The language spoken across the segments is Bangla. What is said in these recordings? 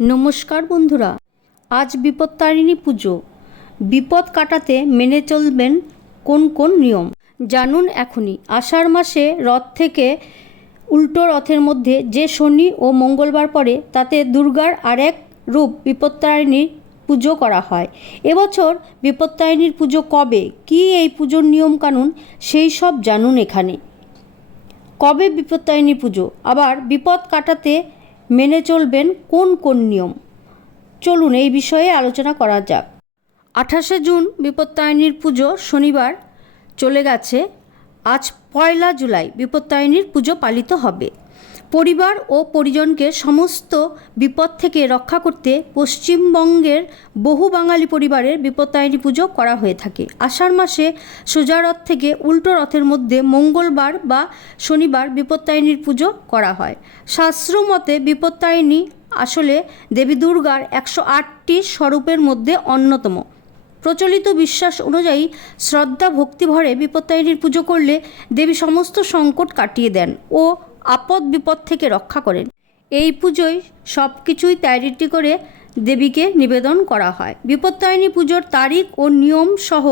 নমস্কার বন্ধুরা, আজ বিপত্তারিণী পুজো। বিপদ কাটাতে মেনে চলবেন কোন কোন নিয়ম? জানুন এখনই, আষাঢ় মাসে রথ থেকে উল্টো রথের মধ্যে যে শনি ও মঙ্গলবার পড়ে, তাতে দুর্গার আরেক রূপ বিপত্তারিণীর পুজো করা হয়। এবছর বিপত্তারিণীর পুজো কবে? কী এই পুজোর নিয়মকানুন? সেই সব জানুন এখানে। কবে বিপত্তারিণী পুজো? আবার বিপদ কাটাতে মেনে চলবেন কোন কোন নিয়ম? চলুন এই বিষয়ে আলোচনা করা যাক। আঠাশে জুন বিপত্তায়নীর পুজো শনিবার চলে গেছে। আজ পয়লা জুলাই বিপত্তায়নীর পুজো পালিত হবে। পরিবার ও পরিজনকে সমস্ত বিপদ থেকে রক্ষা করতে পশ্চিমবঙ্গের বহু বাঙালি পরিবারের বিপত্তারিণী পুজো করা হয়ে থাকে। আষাঢ় মাসে সোজা রথ থেকে উল্টো রথের মধ্যে মঙ্গলবার বা শনিবার বিপত্তারিণীর পুজো করা হয়। শাস্ত্র মতে বিপত্তারিণী আসলে দেবী দুর্গার একশো আটটি স্বরূপের মধ্যে অন্যতম। প্রচলিত বিশ্বাস অনুযায়ী শ্রদ্ধা ভক্তিভরে বিপত্তারিণীর পুজো করলে দেবী সমস্ত সংকট কাটিয়ে দেন ও আপদ বিপদ থেকে রক্ষা করেন। এই পুজোয় সব কিছুই তৈরিটি করে দেবীকে নিবেদন করা হয়। বিপত্তারিণী পুজোর তারিখ ও নিয়ম সহ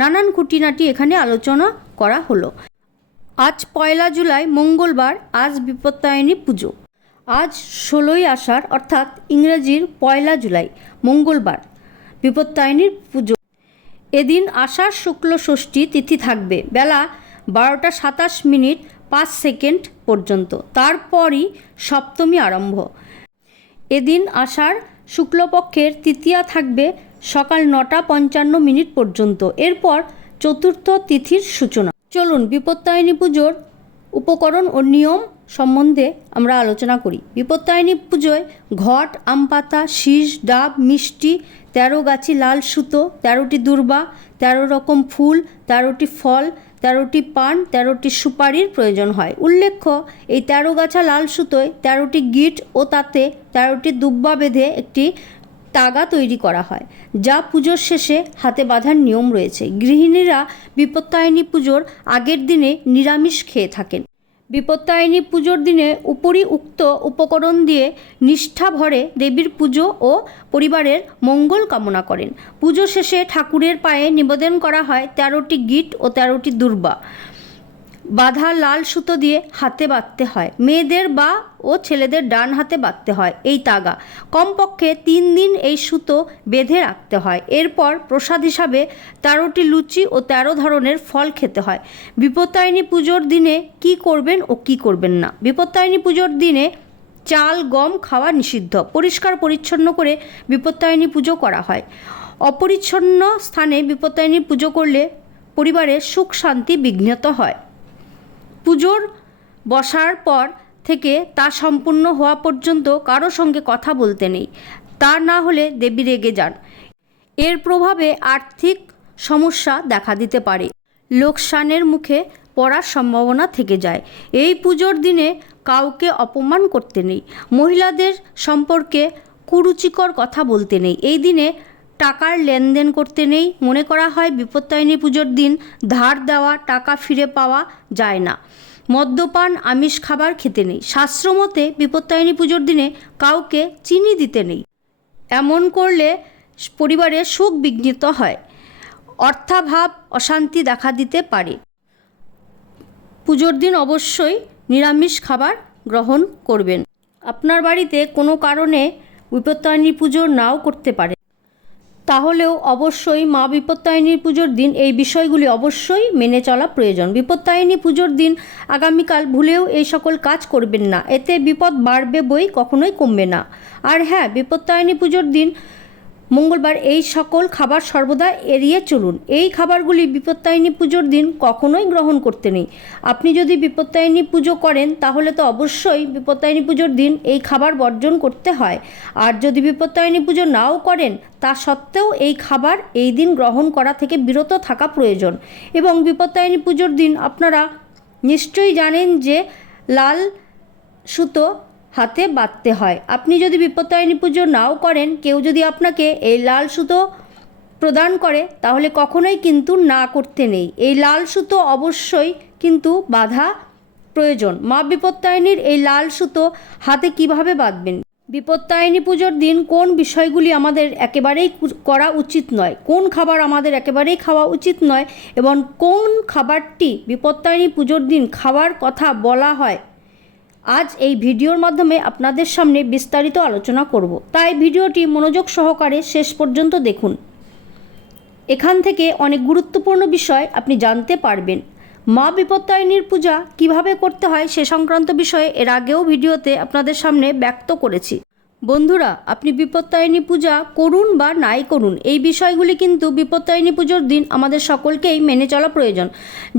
নানান খুঁটিনাটি এখানে আলোচনা করা হলো। আজ পয়লা জুলাই, মঙ্গলবার, আজ বিপত্তারিণী পুজো। আজ ষোলোই আষাঢ়, অর্থাৎ ইংরেজির পয়লা জুলাই, মঙ্গলবার, বিপত্তারিণীর পুজো। এদিন আষাঢ় শুক্ল ষষ্ঠী তিথি থাকবে। বেলা বারোটা সাতাশ মিনিট পাঁচ সেকেন্ড পর্যন্ত। তারপরই সপ্তমী আরম্ভ। এদিন আষাঢ় শুক্লপক্ষের তৃতীয়া থাকবে সকাল নটা পঞ্চান্ন মিনিট পর্যন্ত। এরপর চতুর্থ তিথির সূচনা। চলুন বিপত্তারিণী পুজোর উপকরণ ও নিয়ম সম্বন্ধে আমরা আলোচনা করি। বিপত্তারিণী পুজোয় ঘট আম পাতা শীষ, ডাব, মিষ্টি, তেরো গাছি লাল সুতো, তেরোটি দুর্বা, তেরো রকম ফুল, তেরোটি ফল তেরোটি পান, তেরোটি সুপারির প্রয়োজন হয়। উল্লেখ্য, এই তেরো গাছা লাল সুতোয় তেরোটি গিট ও তাতে তেরোটি দুব্বা বেঁধে একটি তাগা তৈরি করা হয়, যা পুজোর শেষে হাতে বাঁধার নিয়ম রয়েছে। গৃহিণীরা বিপত্তায়নী পুজোর আগের দিনে নিরামিষ খেয়ে থাকেন। বিপত্তায়নী পুজোর দিনে উপরি উক্ত উপকরণ দিয়ে নিষ্ঠা ভরে দেবীর পুজো ও পরিবারের মঙ্গল কামনা করেন। পুজো শেষে ঠাকুরের পায়ে নিবেদন করা হয় তেরোটি গিট ও তেরোটি দুর্বা। বাধা লাল সুতো দিয়ে হাতে বাঁধতে হয়। মেয়েদের বা ও ছেলেদের ডান হাতে বাঁধতে হয় এই তাগা। কমপক্ষে তিন দিন এই সুতো বেঁধে রাখতে হয়। এরপর প্রসাদ হিসাবে তেরোটি লুচি ও তেরো ধরনের ফল খেতে হয়। বিপত্তারিণী পুজোর দিনে কি করবেন ও কি করবেন না? বিপত্তারিণী পুজোর দিনে চাল, গম খাওয়া নিষিদ্ধ। পরিষ্কার পরিচ্ছন্ন করে বিপত্তারিণী পুজো করা হয়। অপরিচ্ছন্ন স্থানে বিপত্তারিণী পুজো করলে পরিবারের সুখ শান্তি বিঘ্নিত হয়। পুজোর বসার পর থেকে তা সম্পূর্ণ হওয়া পর্যন্ত কারও সঙ্গে কথা বলতে নেই। তা না হলে দেবী রেগে যান। এর প্রভাবে আর্থিক সমস্যা দেখা দিতে পারে। লোকসানের মুখে পড়ার সম্ভাবনা থেকে যায়। এই পুজোর দিনে কাউকে অপমান করতে নেই। মহিলাদের সম্পর্কে কুরুচিকর কথা বলতে নেই। এই দিনে টাকার লেনদেন করতে নেই। মনে করা হয় বিপত্তায়নী পুজোর দিন ধার দেওয়া, টাকা ফিরে পাওয়া যায় না। মদ্যপান, আমিষ খাবার খেতে নেই। শাস্ত্রমতে বিপত্তায়নী পুজোর দিনে কাউকে চিনি দিতে নেই। এমন করলে পরিবারে সুখ বিঘ্নিত হয়। অর্থাভাব অশান্তি দেখা দিতে পারে। পুজোর দিন অবশ্যই নিরামিষ খাবার গ্রহণ করবেন। আপনার বাড়িতে কোনো কারণে বিপত্তায়নী পুজো নাও করতে পারে। তাহলেও অবশ্যই মা বিপত্তায়নী পুজোর দিন এই বিষয়গুলি অবশ্যই মেনে চলা প্রয়োজন। বিপত্তায়নী পুজোর দিন আগামীকাল ভুলেও এই সকল কাজ করবেন না। এতে বিপদ বাড়বে বই কখনোই কমবে না। আর হ্যাঁ বিপত্তায়নী পুজোর দিন মঙ্গলবার এই সকল খাবার সর্বদা এড়িয়ে চলুন। এই খাবারগুলি বিপত্তায়নী পুজোর দিন কখনোই গ্রহণ করতে নেই। আপনি যদি বিপত্তায়নী পুজো করেন, তাহলে তো অবশ্যই বিপত্তায়নী পুজোর দিন এই খাবার বর্জন করতে হয়। আর যদি বিপত্তায়নী পুজো নাও করেন, তা সত্ত্বেও এই খাবার এই দিন গ্রহণ করা থেকে বিরত থাকা প্রয়োজন। এবং বিপত্তায়নী পুজোর দিন আপনারা নিশ্চয়ই জানেন যে লাল সুতো হাতে বাঁধতে হয়। আপনি যদি বিপত্তায়নী পুজো নাও করেন, কেউ যদি আপনাকে এই লাল সুতো প্রদান করে, তাহলে কখনোই কিন্তু না করতে নেই। এই লাল সুতো অবশ্যই কিন্তু বাধা প্রয়োজন। মা বিপত্তায়নীর এই লাল সুতো হাতে কীভাবে বাঁধবেন? বিপত্তায়নী পুজোর দিন কোন বিষয়গুলি আমাদের একেবারেই করা উচিত নয়? কোন খাবার আমাদের একেবারেই খাওয়া উচিত নয়? এবং কোন খাবারটি বিপত্তায়নী পুজোর দিন খাওয়ার কথা বলা হয় আজ এই ভিডিওর মাধ্যমে আপনাদের সামনে বিস্তারিত আলোচনা করব। তাই ভিডিওটি মনোযোগ সহকারে শেষ পর্যন্ত দেখুন। এখান থেকে অনেক গুরুত্বপূর্ণ বিষয় আপনি জানতে পারবেন। মা বিপত্তায়নীর পূজা কীভাবে করতে হয় সে সংক্রান্ত বিষয়ে এর আগেও ভিডিওতে আপনাদের সামনে ব্যক্ত করেছি। বন্ধুরা, আপনি বিপত্তায়নী পূজা করুন বা নাই করুন, এই বিষয়গুলি কিন্তু বিপত্তায়নী পুজোর দিন আমাদের সকলকেই মেনে চলা প্রয়োজন।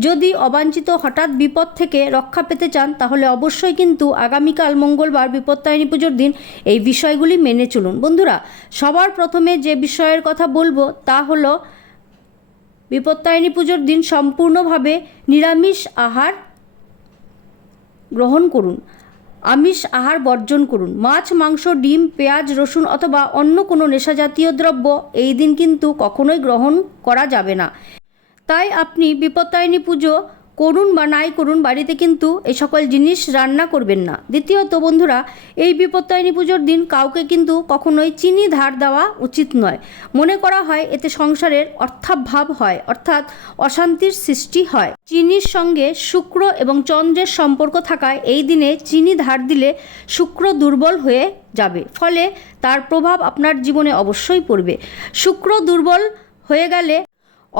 যদি অবাঞ্ছিত হঠাৎ বিপদ থেকে রক্ষা পেতে চান, তাহলে অবশ্যই কিন্তু আগামীকাল মঙ্গলবার বিপত্তায়নী পুজোর দিন এই বিষয়গুলি মেনে চলুন। বন্ধুরা, সবার প্রথমে যে বিষয়ের কথা বলব, তা হলো বিপত্তায়নী পুজোর দিন সম্পূর্ণভাবে নিরামিষ আহার গ্রহণ করুন। আমিষ আহার বর্জন করুন। মাছ, মাংস, ডিম, পেঁয়াজ, রসুন অথবা অন্য কোনো নেশাজাতীয় দ্রব্য এই দিন কিন্তু কখনোই গ্রহণ করা যাবে না। তাই আপনি বিপত্তায়নী পুজো করুন বা নাই করুন, বাড়িতে কিন্তু এই সকল জিনিস রান্না করবেন না। দ্বিতীয়ত বন্ধুরা, এই বিপত্তায়নী পুজোর দিন কাউকে কিন্তু কখনোই চিনি ধার দেওয়া উচিত নয়। মনে করা হয়, এতে সংসারের অর্থাভাব হয়, অর্থাৎ অশান্তির সৃষ্টি হয়। চিনির সঙ্গে শুক্র এবং চন্দ্রের সম্পর্ক থাকায় এই দিনে চিনি ধার দিলে শুক্র দুর্বল হয়ে যাবে। ফলে তার প্রভাব আপনার জীবনে অবশ্যই পড়বে। শুক্র দুর্বল হয়ে গেলে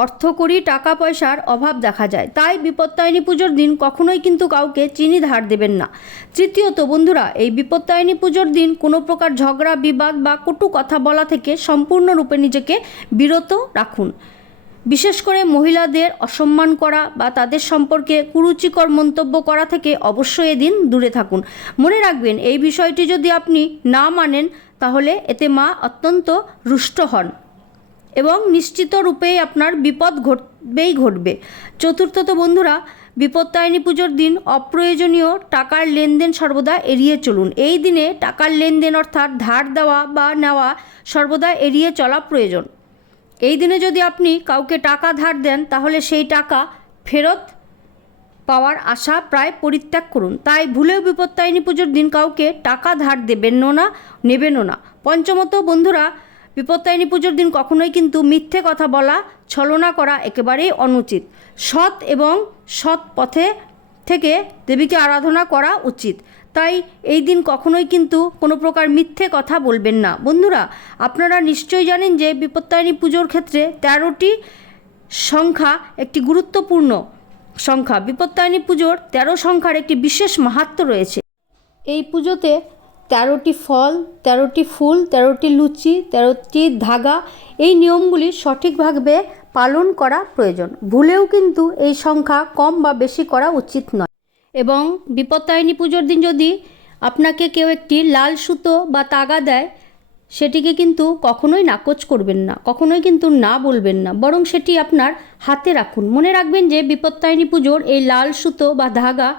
অর্থকরী টাকা পয়সার অভাব দেখা যায়। তাই বিপত্তায়নী পুজোর দিন কখনোই কিন্তু কাউকে চিনি ধার দেবেন না। তৃতীয়ত বন্ধুরা, এই বিপত্তায়নী পুজোর দিন কোনো প্রকার ঝগড়া, বিবাদ বা কটু কথা বলা থেকে সম্পূর্ণরূপে নিজেকে বিরত রাখুন। বিশেষ করে মহিলাদের অসম্মান করা বা তাদের সম্পর্কে কুরুচিকর মন্তব্য করা থেকে অবশ্যই এদিন দূরে থাকুন। মনে রাখবেন, এই বিষয়টি যদি আপনি না মানেন, তাহলে এতে মা অত্যন্ত রুষ্ট হন। এবং নিশ্চিত রূপে আপনার বিপদ ঘটবেই ঘটবে। চতুর্থত বন্ধুরা বিপত্তায়নী পুজোর দিন অপ্রয়োজনীয় টাকার লেনদেন সর্বদা এড়িয়ে চলুন। এই দিনে টাকার লেনদেন অর্থাৎ ধার দেওয়া বা নেওয়া সর্বদা এড়িয়ে চলা প্রয়োজন। এই দিনে যদি আপনি কাউকে টাকা ধার দেন, তাহলে সেই টাকা ফেরত পাওয়ার আশা প্রায় পরিত্যাগ করুন। তাই ভুলেও বিপত্তায়নী পুজোর দিন কাউকে টাকা ধার দেবেনও না, নেবেনও না। পঞ্চমত বন্ধুরা বিপত্তায়নী পুজোর দিন কখনোই কিন্তু মিথ্যে কথা বলা, ছলনা করা একেবারেই অনুচিত। সৎ এবং সৎ পথে থেকে দেবীকে আরাধনা করা উচিত। তাই এই দিন কখনোই কিন্তু কোনো প্রকার মিথ্যে কথা বলবেন না। বন্ধুরা, আপনারা নিশ্চয়ই জানেন যে বিপত্তায়নী পুজোর ক্ষেত্রে তেরোটি সংখ্যা একটি গুরুত্বপূর্ণ সংখ্যা। বিপত্তায়নী পুজোর তেরো সংখ্যার একটি বিশেষ মাহাত্ম রয়েছে। এই পুজোতে তেরোটি ফল, তেরোটি ফুল, তেরোটি লুচি, তেরোটি ধাগা, এই নিয়মগুলি সঠিকভাবে পালন করা প্রয়োজন। ভুলেও কিন্তু এই সংখ্যা কম বা বেশি করা উচিত নয়। এবং বিপত্তায়নী পুজোর দিন যদি আপনাকে কেউ একটি লাল সুতো বা তাগা দেয়, সেটিকে কিন্তু কখনোই নাকচ করবেন না, কখনোই কিন্তু না বলবেন না, বরং সেটি আপনার হাতে রাখুন। মনে রাখবেন যে বিপত্তায়নী পুজোর এই লাল সুতো বা ধাগা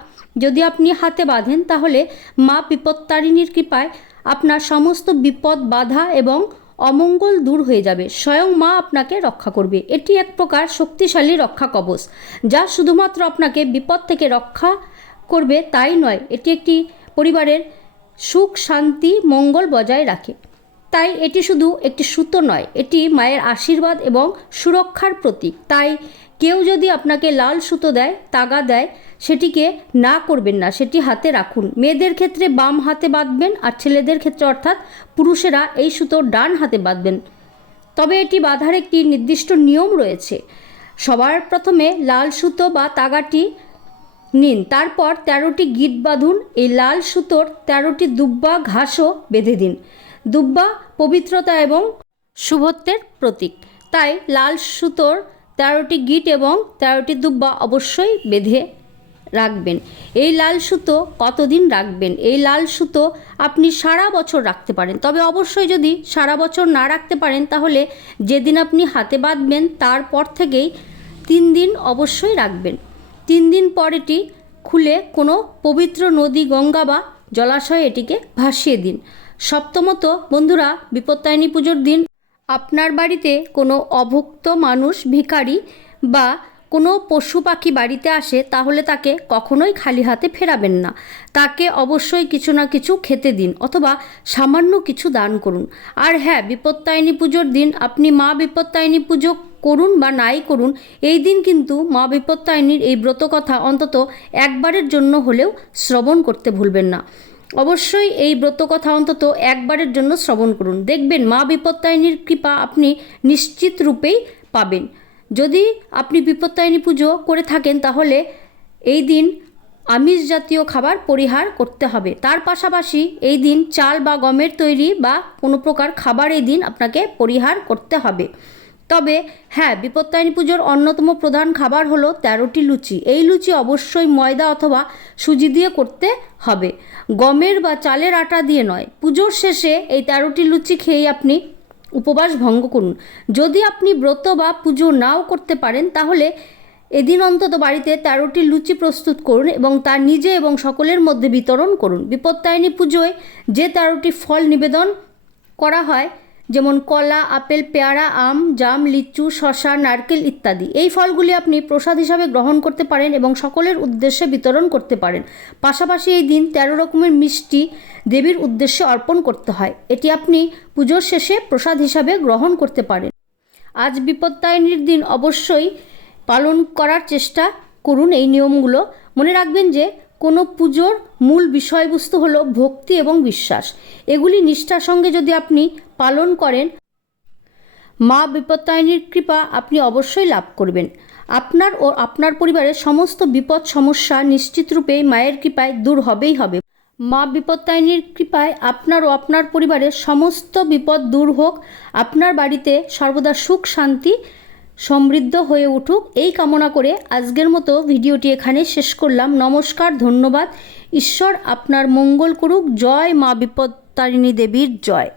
যদি আপনি হাতে বাঁধেন, তাহলে মা বিপত্তারিণীর কৃপায় আপনার সমস্ত বিপদ, বাধা এবং অমঙ্গল দূর হয়ে যাবে। স্বয়ং মা আপনাকে রক্ষা করবে। এটি এক প্রকার শক্তিশালী রক্ষা কবচ, যা শুধুমাত্র আপনাকে বিপদ থেকে রক্ষা করবে তাই নয়, এটি একটি পরিবারের সুখ, শান্তি, মঙ্গল বজায় রাখে। তাই এটি শুধু একটি সুতো নয়, এটি মায়ের আশীর্বাদ এবং সুরক্ষার প্রতীক। তাই কেউ যদি আপনাকে লাল সুতো দেয়, তাগা দেয় সেটিকে না করবেন না, সেটি হাতে রাখুন। মেয়েদের ক্ষেত্রে বাম হাতে বাঁধবেন আর ছেলেদের ক্ষেত্রে অর্থাৎ পুরুষেরা এই সুতো ডান হাতে বাঁধবেন। তবে এটি বাঁধার একটি নির্দিষ্ট নিয়ম রয়েছে। সবার প্রথমে লাল সুতো বা তাগাটি নিন, তারপর তেরোটি গিট বাঁধুন, এই লাল সুতোর তেরোটি দুব্বা ঘাসও বেঁধে দিন। দুব্বা পবিত্রতা এবং শুভত্বের প্রতীক। তাই লাল সুতোর তেরোটি গিট এবং তেরোটি দুব্বা অবশ্যই বেঁধে রাখবেন। এই লাল সুতো কতদিন রাখবেন? এই লাল সুতো আপনি সারা বছর রাখতে পারেন। তবে অবশ্যই যদি সারা বছর না রাখতে পারেন, তাহলে যেদিন আপনি হাতে বাঁধবেন, তারপর থেকেই তিন দিন অবশ্যই রাখবেন। তিন দিন পর এটি খুলে কোনো পবিত্র নদী, গঙ্গা বা জলাশয়ে এটিকে ভাসিয়ে দিন। সপ্তমত, বন্ধুরা বিপত্তায়নী পুজোর দিন আপনার বাড়িতে কোনো অভুক্ত মানুষ, ভিখারি বা কোনো পশু পাখি বাড়িতে আসে তাহলে তাকে কখনোই খালি হাতে ফেরাবেন না। তাকে অবশ্যই কিছু না কিছু খেতে দিন অথবা সামান্য কিছু দান করুন। আর হ্যাঁ বিপত্তায়নী পুজোর দিন আপনি মা বিপত্তায়নী পুজো করুন বা নাই করুন, এই দিন কিন্তু মা বিপত্তায়নীর এই ব্রত কথা অন্তত একবারের জন্য হলেও শ্রবণ করতে ভুলবেন না। অবশ্যই এই ব্রত কথা অন্তত একবারের জন্য শ্রবণ করুন। দেখবেন মা বিপত্তায়নীর কৃপা আপনি নিশ্চিত রূপেই পাবেন। যদি আপনি বিপত্তায়নী পুজো করে থাকেন, তাহলে এই দিন আমিষ জাতীয় খাবার পরিহার করতে হবে। তার পাশাপাশি এই দিন চাল বা গমের তৈরি বা কোনো প্রকার খাবার এই দিন আপনাকে পরিহার করতে হবে। তবে হ্যাঁ বিপত্তায়নী পুজোর অন্যতম প্রধান খাবার হলো তেরোটি লুচি। এই লুচি অবশ্যই ময়দা অথবা সুজি দিয়ে করতে হবে। গমের বা চালের আটা দিয়ে নয়। পুজোর শেষে এই তেরোটি লুচি খেয়েই আপনি উপবাস ভঙ্গ করুন। যদি আপনি ব্রত বা পুজো নাও করতে পারেন, তাহলে এদিন অন্তত বাড়িতে তেরোটি লুচি প্রস্তুত করুন এবং তা নিজে এবং সকলের মধ্যে বিতরণ করুন। বিপত্তায়নী পুজোয় যে তেরোটি ফল নিবেদন করা হয় যেমন কলা, আপেল, পেয়ারা, আম, জাম, লিচু শশা নারকেল ইত্যাদি। এই ফলগুলি আপনি প্রসাদ হিসাবে গ্রহণ করতে পারেন এবং সকলের উদ্দেশ্যে বিতরণ করতে পারেন। পাশাপাশি এই দিন তেরো রকমের মিষ্টি দেবীর উদ্দেশ্যে অর্পণ করতে হয়। এটি আপনি পুজোর শেষে প্রসাদ হিসাবে গ্রহণ করতে পারেন। আজ বিপত্তায়নীর দিন অবশ্যই পালন করার চেষ্টা করুন এই নিয়মগুলো। মনে রাখবেন যে কোনো পুজোর মূল বিষয়বস্তু হলো ভক্তি এবং বিশ্বাস। এগুলি নিষ্ঠার সঙ্গে যদি আপনি পালন করেন, মা বিপত্তায়নীর কৃপা আপনি অবশ্যই লাভ করবেন। আপনার ও আপনার পরিবারের সমস্ত বিপদ সমস্যা নিশ্চিতরূপে মায়ের কৃপায় দূর হবেই হবে। মা বিপত্তায়নীর কৃপায় আপনার ও আপনার পরিবারের সমস্ত বিপদ দূর হোক। আপনার বাড়িতে সর্বদা সুখ, শান্তি সমৃদ্ধ হয়ে উঠুক। এই কামনা করে আজকের মতো ভিডিওটি এখানে শেষ করলাম। নমস্কার, ধন্যবাদ। ঈশ্বর আপনার মঙ্গল করুক। জয় মা বিপত্তারিণী দেবীর জয়।